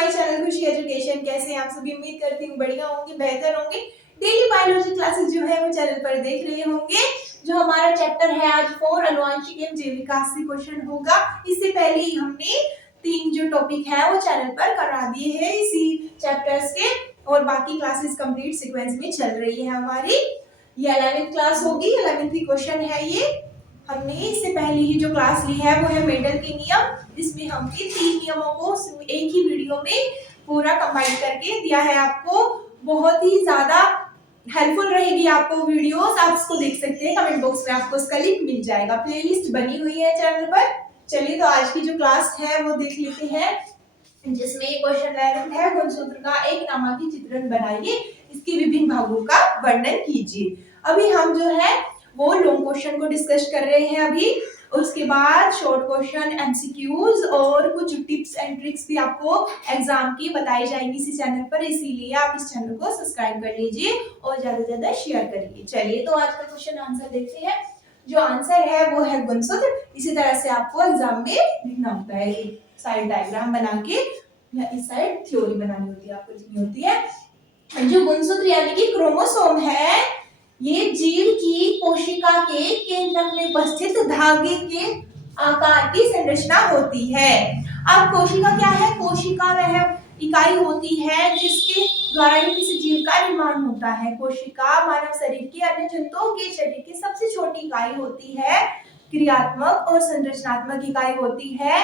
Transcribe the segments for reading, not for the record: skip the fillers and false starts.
My channel खुशी education. कैसे हैं आप सभी? उम्मीद करती हूँ बढ़िया होंगे, बेहतर होंगे। डेली बायोलॉजी क्लासेस जो है वो चैनल पर देख रहे होंगे। जो हमारा चैप्टर है आज 4 अनुवांशिक एवं जैव विकास से क्वेश्चन होगा। इससे पहले ही हमने 3 जो टॉपिक है वो चैनल पर करा दिए हैं इसी चैप्टर्स के, और बाकी क्लासेस कंप्लीट सीक्वेंस में चल रही है हमारी। ये 11th क्लास होगी, 11th की क्वेश्चन है ये। हमने इससे पहले ही जो क्लास ली है वो है मेंडल के नियम, जिसमें हमने 3 नियमों को एक ही वीडियो में पूरा कंबाइन करके दिया है आपको। बहुत ही ज्यादा हेल्पफुल रहेगी आपको वीडियोस, आप इसको देख सकते हैं। कमेंट बॉक्स में आपको इसका लिंक मिल जाएगा, प्लेलिस्ट बनी हुई है चैनल पर। चलिए तो आज की जो क्लास है वो देख लेते हैं, जिसमें क्वेश्चन 11 है गुणसूत्र का एक नामांकित चित्रण बनाइए, इसके विभिन्न भागों का वर्णन कीजिए। अभी हम जो है वो लॉन्ग क्वेश्चन को डिस्कस कर रहे हैं अभी। उसके बाद शॉर्ट क्वेश्चन, एमसीक्यूज और कुछ टिप्स एंड ट्रिक्स भी आपको एग्जाम की बताई जाएंगी इसी चैनल पर, इसीलिए आप इस चैनल को सब्सक्राइब कर लीजिए और ज्यादा से ज्यादा शेयर करिए। चलिए तो आज का क्वेश्चन आंसर देखते हैं। जो आंसर है वो है गुणसूत्र। इसी तरह से आपको एग्जाम में लिखना होता है, साइड डायग्राम बना के या इस साइड थ्योरी बनानी होती है, आपको लिखनी होती है। जो गुणसूत्र यानी कि क्रोमोसोम है, ये जीव की कोशिका के केंद्रक में उपस्थित धागे के आकार की संरचना होती है। अब कोशिका क्या है? कोशिका वह इकाई होती है जिसके द्वारा ही किसी जीव का निर्माण होता है। कोशिका मानव शरीर की अन्य जंतुओं के शरीर की सबसे छोटी इकाई होती है। क्रियात्मक और संरचनात्मक इकाई होती है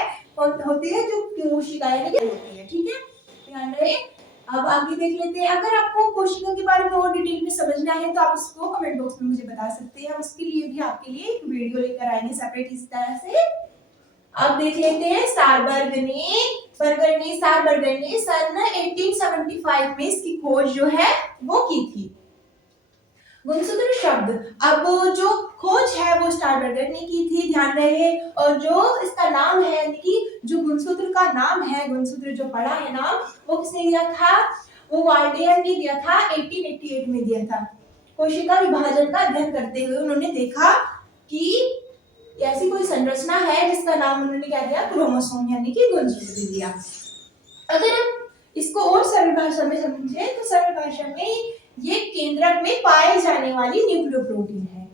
जो कोशिका यानी कि होती है। ठीक है, ध्यान रहे। अब आगे देख लेते हैं। अगर आपको कोशिका के बारे में और डिटेल में समझना है तो आप इसको कमेंट बॉक्स में मुझे बता सकते हैं। हम उसके लिए भी आपके लिए एक वीडियो लेकर आएंगे सेपरेट इस तरह से। अब देख लेते हैं। स्टारबर्गर ने सन 1875 में इसकी खोज जो है वो की थी। गुणसूत्र शब्द, अब जो खोज है वो स्टारबर्गर ने की थी, ध्यान रहे। और जो इसका नाम है यानी कि जो गुणसूत्र का नाम है, गुणसूत्र जो पड़ा है नाम, वो किसने दिया था? वो वाल्डेयर ने दिया था, 1888 में दिया था। कोशिका विभाजन का अध्ययन करते हुए उन्होंने देखा कि ऐसी कोई संरचना है जिसका नाम उन्होंने क्या दिया? क्रोमोसोम यानी कि गुणसूत्र दिया। अगर हम इसको और सरल भाषा में समझे तो सरल भाषा में ये केंद्रक में पाए जाने वाली न्यूक्लियोप्रोटीन है।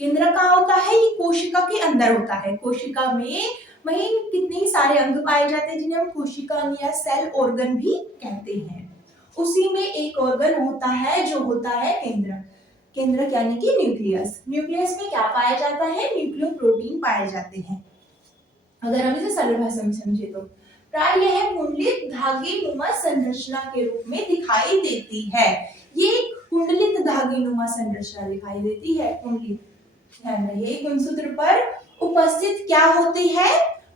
केंद्रक कहाँ होता है? ये कोशिका के अंदर होता है। कोशिका में वही कितने सारे अंग पाए जाते हैं जिन्हें हम कोशिका अंग या सेल ऑर्गन भी कहते हैं। उसी में एक ऑर्गन होता है जो होता है केंद्रक यानी कि न्यूक्लियस। न्यूक्लियस में क्या पाया जाता है? न्यूक्लियोप्रोटीन पाए जाते हैं। अगर हम इसे सरल भाषा में समझे तो प्राय यह कुंडलित धागेनुमा संरचना के रूप में दिखाई देती है। ये कुंडलित धागेनुमा संरचना दिखाई देती है। कुंडलित, ध्यान रहिए। गुणसूत्र पर उपस्थित क्या होती है?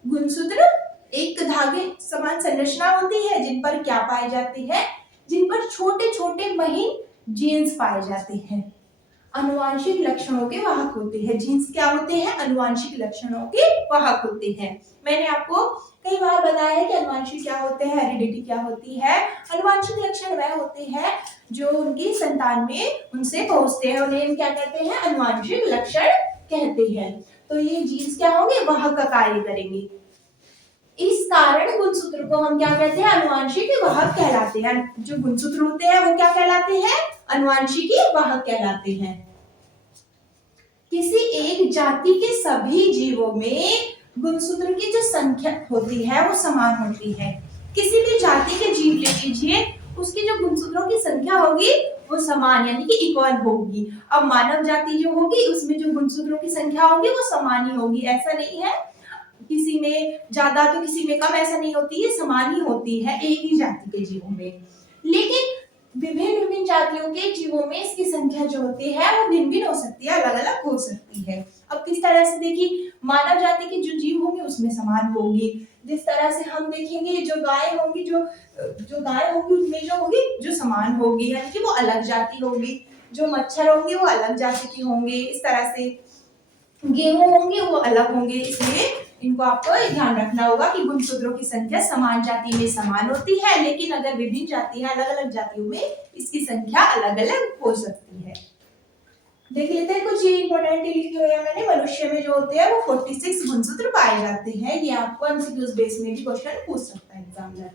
गुणसूत्र एक धागे समान संरचना होती है जिन पर क्या पाए जाती है? जिन पर छोटे छोटे महीन जीन्स पाए जाते हैं। अनुवांशिक लक्षणों के वाहक होते हैं। जीन्स क्या होते हैं? अनुवांशिक लक्षणों के वाहक होते हैं। मैंने आपको कई बार बताया है कि अनुवांशिक क्या होते हैं, हेरिडिटी क्या होती है। अनुवांशिक लक्षण वह होते हैं जो उनकी संतान में उनसे पहुंचते हैं, उन्हें क्या कहते हैं? अनुवांशिक लक्षण कहते हैं। तो ये जीन्स क्या होंगे? वाहक का कार्य करेंगे। इस कारण गुणसूत्र को हम क्या कहते हैं? अनुवांशिक वाहक कहलाते हैं। जो गुणसूत्र होते हैं वो क्या कहलाते हैं? अनुवांशिक वाहक कहलाते हैं। किसी एक जाति के सभी जीवों में गुणसूत्र की जो संख्या होती है वो समान होती है। किसी भी जाति के जीव ले लीजिए, उसकी जो गुणसूत्रों की संख्या होगी वो समान यानी कि इक्वल होगी। अब मानव जाति जो होगी उसमें जो गुणसूत्रों की संख्या होगी वो समान ही होगी। ऐसा नहीं है किसी में ज्यादा तो किसी में कम, ऐसा नहीं होती है, समान ही होती है एक ही जाति के जीवों में। लेकिन विभिन्न जातियों के जीवों में इसकी संख्या जो होती है वो भिन्न हो सकती है, अलग अलग हो सकती है। अब किस तरह से देखिए, मानव जाति के जो जीव होंगे उसमें समान होगी। जिस तरह से हम देखेंगे जो गाय होंगी उसमें जो होगी जो समान होगी, यानी कि वो अलग जाति होगी। जो मच्छर होंगे वो अलग जाति के होंगे। इस तरह से गेहूं होंगे वो अलग होंगे। इसलिए इनको आपको ध्यान रखना होगा कि गुणसूत्रों की संख्या समान जाति में समान होती है, लेकिन अगर विभिन्न जाति है, अलग अलग जातियों में इसकी संख्या अलग अलग हो सकती है। देख लेते हैं कुछ इंपॉर्टेंट लिखे हुए हैं मैंने। मनुष्य में जो होते हैं वो 46 गुणसूत्र पाए जाते हैं। ये आपको एमसीक्यूज बेस में भी क्वेश्चन पूछ सकता है एग्जामिनर।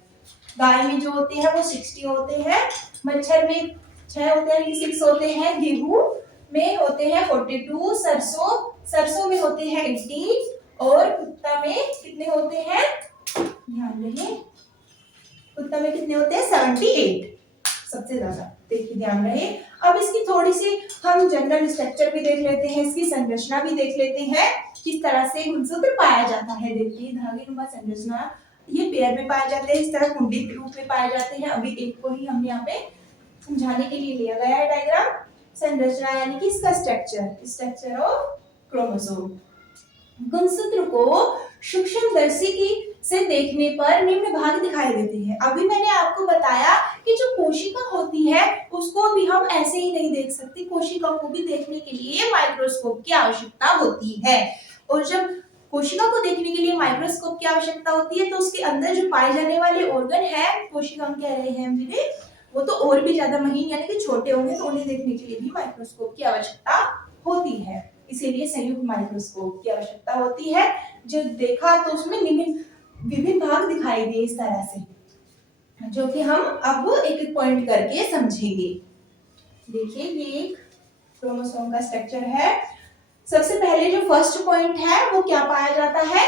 गाय में जो होते हैं वो 60 होते हैं, मच्छर में 6 होते हैं, 6 होते हैं, गेहूं में होते हैं 42, सरसों में होते हैं 18 और कुत्ता में कितने होते हैं, ध्यान रहे, कुत्ता में कितने होते हैं 78 सबसे ज्यादा, देखिए ध्यान रहे। अब इसकी थोड़ी सी हम जनरल स्ट्रक्चर भी देख लेते हैं, इसकी संरचना भी देख लेते हैं, किस तरह से गुणसूत्र पाया जाता है। देखिए धागेनुमा संरचना ये पेयर में पाए जाते हैं, इस तरह कुंडली के रूप में पाए जाते हैं। अभी एक को ही हमने यहाँ पे समझाने के लिए लिया गया है डायग्राम। संरचना यानी कि इसका स्ट्रक्चर ऑफ क्रोमोसोम। गुणसूत्र को सूक्ष्मदर्शी की से देखने पर निम्न भाग दिखाई देते हैं। अभी मैंने आपको बताया कि जो कोशिका होती है उसको भी हम ऐसे ही नहीं देख सकते, कोशिका को भी देखने के लिए माइक्रोस्कोप की आवश्यकता होती है। और जब कोशिका को देखने के लिए माइक्रोस्कोप की आवश्यकता होती है तो उसके अंदर जो पाए जाने वाले ऑर्गन है, कोशिका हम कह रहे हैं जिन्हें, वो तो और भी ज्यादा महीन यानी कि छोटे होंगे, तो उन्हें देखने के लिए भी माइक्रोस्कोप की आवश्यकता होती है। इसीलिए संयुक्त माइक्रोस्कोप की आवश्यकता होती है। जो देखा तो उसमें विभिन्न भाग दिखाई दिए इस तरह से, जो कि हम अब एक एक पॉइंट करके समझेंगे। देखिए ये एक क्रोमोसोम का स्ट्रक्चर है। सबसे पहले जो फर्स्ट पॉइंट है वो क्या पाया जाता है,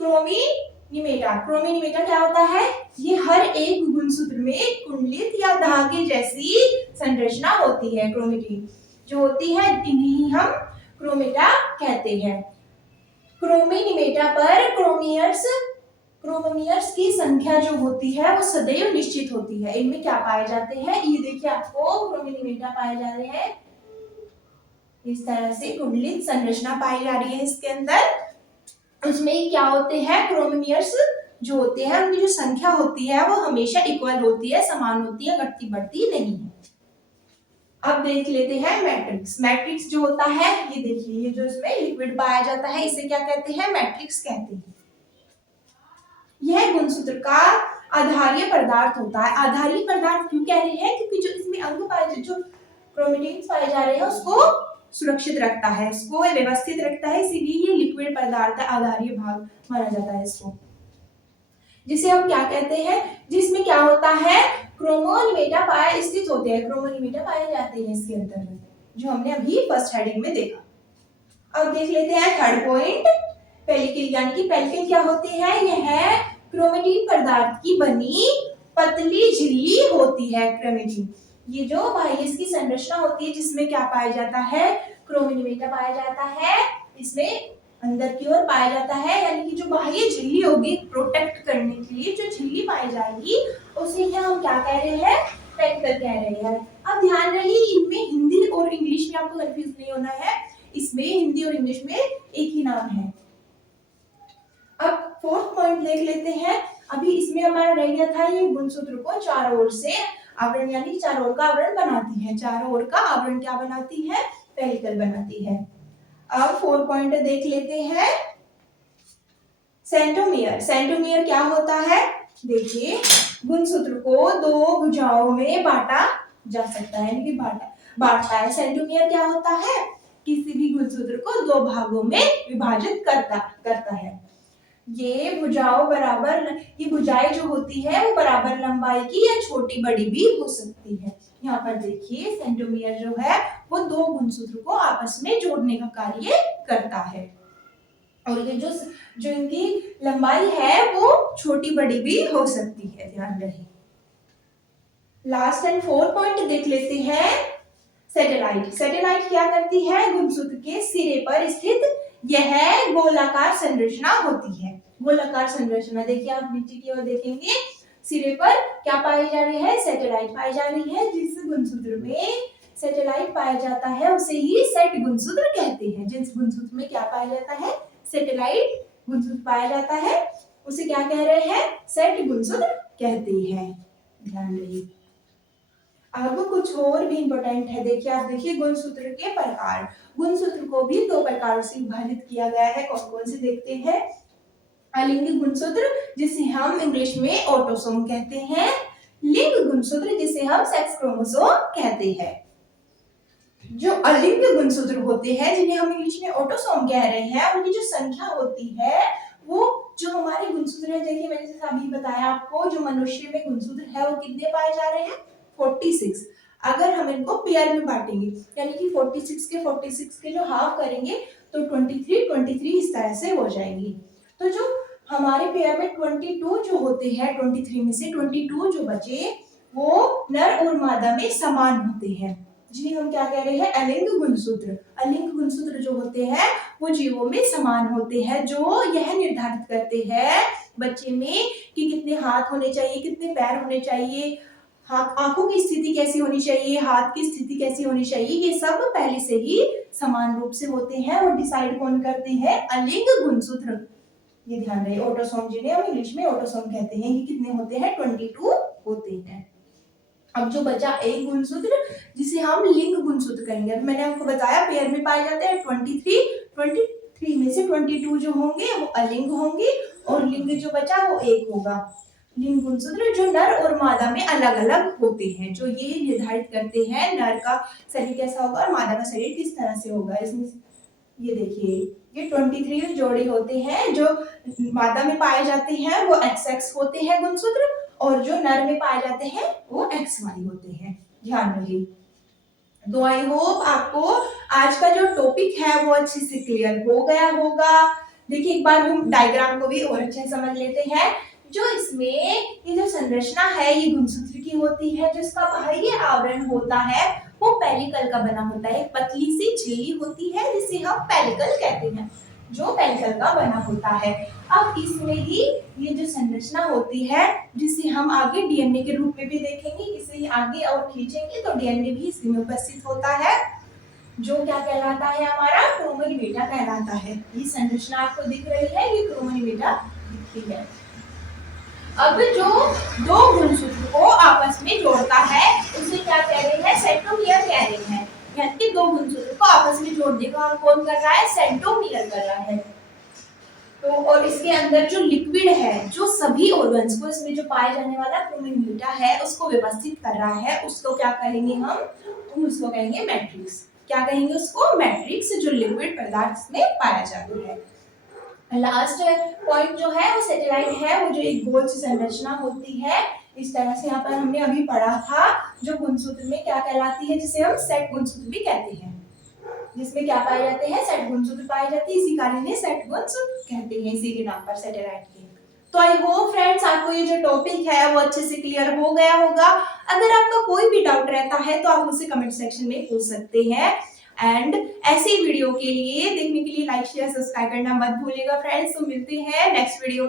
क्रोमीनिमेटा। क्रोमीनिमेटा क्या होता है, ये हर एक गुणसूत्र में कुंडलित या धागे जैसी संरचना होती है। क्रोमेटिन जो होती है इन्हीं हम क्रोमेटा कहते हैं। क्रोमीनिमेटा पर क्रोमोमियर्स की संख्या जो होती है वो सदैव निश्चित होती है। इनमें क्या पाए जाते हैं, ये देखिए आपको क्रोमीनिमेटा पाए जा रहे हैं, इस तरह से कुंडलित संरचना पाई जा रही है इसके अंदर। उसमें क्या होते हैं, क्रोमोमियर्स जो होते हैं उनकी जो संख्या होती है वो हमेशा इक्वल होती है, समान होती है, घटती बढ़ती नहीं है। अब देख लेते हैं मैट्रिक्स। मैट्रिक्स जो होता है ये देखिए, ये जो इसमें लिक्विड पाया जाता है इसे क्या कहते हैं, मैट्रिक्स कहते हैं। यह गुणसूत्र का आधारीय पदार्थ होता है। आधारीय पदार्थ क्यों कह रहे हैं, क्योंकि जो इसमें अंग पाए, जो क्रोमेटिन्स पाए जा रहे हैं उसको सुरक्षित रखता है, उसको व्यवस्थित रखता है, इसीलिए ये लिक्विड पदार्थ है, आधारीय भाग माना जाता है इसको। जिसे हम क्या कहते हैं, जिसमें क्या होता है, क्रोमोनिमेटा पाए स्थित होते हैं, क्रोमोनिमेटा पाए जाते हैं इसके अंतर्गत, जो हमने अभी फर्स्ट हेडिंग में देखा। अब देख लेते हैं थर्ड पॉइंट, पेलिकल। यानी कि पेलिकल क्या होते हैं, यह है क्रोमेटिन पदार्थ की बनी पतली झिल्ली होती है। क्रोमेटिन ये जो बाह्य इसकी संरचना होती है जिसमें क्या पाया जाता है, क्रोमोनिमेटा पाया जाता है, इसमें अंदर की ओर पाया जाता है, यानी कि जो बाह्य झिल्ली होगी प्रोटेक्ट करने के लिए जो झिल्ली पाई जाएगी उसे हम क्या कह रहे हैं, पेलिकल कह रहे हैं। अब ध्यान रही इनमें हिंदी और इंग्लिश में आपको कंफ्यूज नहीं होना है, इसमें हिंदी और इंग्लिश में एक ही नाम है। अब फोर्थ पॉइंट देख लेते हैं। अभी इसमें हमारा रह गया था ये गुणसूत्र को चारों ओर से आवरण, यानी चारों ओर का आवरण बनाती है। चारों ओर का आवरण क्या बनाती है, पेलिकल बनाती है। अब 4 पॉइंट देख लेते हैं। सेंट्रोमियर। सेंट्रोमियर क्या होता है, देखिए गुणसूत्र को दो भुजाओं में बांटा जा सकता है, यानी कि बांटता है। सेंट्रोमियर क्या होता है, किसी भी गुणसूत्र को दो भागों में विभाजित करता है। ये भुजाएं जो होती है वो बराबर लंबाई की या छोटी बड़ी भी हो सकती है। यहाँ पर देखिए सेंट्रोमियर जो है वो दो गुणसूत्र को आपस में जोड़ने का कार्य करता है, और ये जो इनकी लंबाई है वो छोटी बड़ी भी हो सकती है, ध्यान रहे। लास्ट एंड 4 पॉइंट देख लेते हैं। सैटेलाइट। सैटेलाइट क्या करती है, गुणसूत्र के सिरे पर स्थित यह गोलाकार संरचना होती है। गोलाकार संरचना देखिए, आप नीचे की ओर देखेंगे, सिरे पर क्या पाई जा रही है, सैटेलाइट पाई जा रही है। जिस गुणसूत्र में सैटेलाइट पाया जाता है उसे ही सेट गुणसूत्र कहते हैं। जिस गुणसूत्र में क्या पाया जाता है, सैटेलाइट गुणसूत्र पाया जाता है उसे क्या कह रहे हैं, सेट गुणसूत्र कहते हैं, ध्यान रखिए। अब कुछ और भी इंपॉर्टेंट है, देखिए आप देखिए गुणसूत्र के प्रकार। गुणसूत्र को भी दो प्रकारों से विभाजित किया गया है, कौन कौन से देखते हैं। अलिंगी गुणसूत्र जिसे हम इंग्लिश में ऑटोसोम कहते हैं, लिंग गुणसूत्र जिसे हम सेक्स क्रोमोसोम कहते हैं। जो अलिंग गुणसूत्र होते हैं जिन्हें हम इंग्लिश में ऑटोसोम कह रहे हैं, उनकी जो संख्या होती है वो जो हमारे गुणसूत्र है, देखिए मैंने जैसे अभी बताया आपको, जो मनुष्य में गुणसूत्र है वो कितने पाए जा रहे हैं, 46। अगर हम इनको पेयर में बांटेंगे यानी कि 46 के जो हाफ करेंगे तो 23 इस तरह से हो जाएंगी। तो जो हमारे पेयर में 22 जो होते हैं, 23 में से 22 जो बचे वो नर और मादा में समान होते हैं, जिन्हें हम क्या कह रहे हैं, अलिंग गुणसूत्र। अलिंग गुणसूत्र जो होते हैं वो जीवों में समान होते हैं, जो यह निर्धारित करते हैं बच्चे में कि कितने हाथ होने चाहिए, कितने पैर होने चाहिए, आंखों की स्थिति कैसी होनी चाहिए, हाथ की स्थिति कैसी होनी चाहिए, ये सब पहले से ही समान रूप से होते हैं और डिसाइड कौन करते हैं, अलिंग गुणसूत्र। ये ध्यान रहे, ऑटोसोम जिन्हें हम इंग्लिश में ऑटोसोम कहते हैं, ये कितने होते हैं, 22 होते हैं। अब जो बचा एक गुणसूत्र जिसे हम लिंग गुणसूत्र कहेंगे, अब मैंने आपको बताया पेयर में पाए जाते हैं 23 में से 22 जो होंगे वो अलिंग होंगे और लिंग जो बचा वो एक होगा। लिंग गुणसूत्र जो नर और मादा में अलग अलग होते हैं, जो ये निर्धारित करते हैं नर का शरीर कैसा होगा और मादा का शरीर किस तरह से होगा। इसमें ये देखिए, ये 23 जोड़े होते हैं, जो मादा में पाए जाते हैं वो XX होते हैं गुणसूत्र, और जो नर में पाए जाते हैं वो XY होते हैं, ध्यान रहे। तो आई होप आपको आज का जो टॉपिक है वो अच्छे से क्लियर हो गया होगा। देखिए एक बार हम डायग्राम को भी और अच्छे से समझ लेते हैं। जो इसमें ये जो संरचना है ये गुणसूत्र की होती है, जो इसका बाह्य आवरण होता है वो पेलिकल का बना होता है, एक पतली सी झिल्ली होती है जिसे हम पेलिकल कहते हैं, जो पेलिकल का बना होता है। अब इसमें ही ये जो संरचना होती है जिसे हम आगे डीएनए के रूप में भी देखेंगे, इसे आगे और खींचेंगे तो डीएनए भी इसी में उपस्थित होता है, जो क्या कहलाता है, हमारा क्रोमोसोम कहलाता है। ये संरचना आपको दिख रही है, ये क्रोमोसोम दिखती है। अब जो दो गुणसूत्र को आपस में जोड़ता है उसे क्या कह रहे हैं, सेंट्रोमियर कह रहे हैं। यानी कि दो गुणसूत्र को आपस में जोड़ने का काम कौन कर रहा है, सेंट्रोमियर कर रहा है। तो और इसके अंदर जो लिक्विड है, जो सभी ऑर्गन्स को, इसमें जो पाए जाने वाला क्रोमोसोम है उसको व्यवस्थित कर रहा है, उसको क्या कहेंगे हम उसको कहेंगे मैट्रिक्स। क्या कहेंगे उसको, मैट्रिक्स, जो लिक्विड पदार्थ इसमें पाया जाता है। लास्ट पॉइंट जो है वो सैटेलाइट है, वो जो एक गोल सी संरचना होती है इस तरह से, यहाँ पर हमने अभी पढ़ा था, जो गुणसूत्र में क्या कहलाती है, जिसे हम सेट गुणसूत्र भी कहते हैं, जिसमें क्या पाए जाते हैं, सेट गुणसूत्र पाए जाते हैं, इसी कारण इन्हें सेट गुणसूत्र कहते हैं, इसी के नाम पर सैटेलाइट के। तो आई होप फ्रेंड्स आपको ये जो टॉपिक है वो अच्छे से क्लियर हो गया होगा। अगर आपका कोई भी डाउट रहता है तो आप मुझसे कमेंट सेक्शन में पूछ सकते हैं। एंड ऐसी वीडियो के लिए देखने के लिए लाइक शेयर सब्सक्राइब करना मत भूलिएगा फ्रेंड्स। तो मिलते हैं नेक्स्ट वीडियो।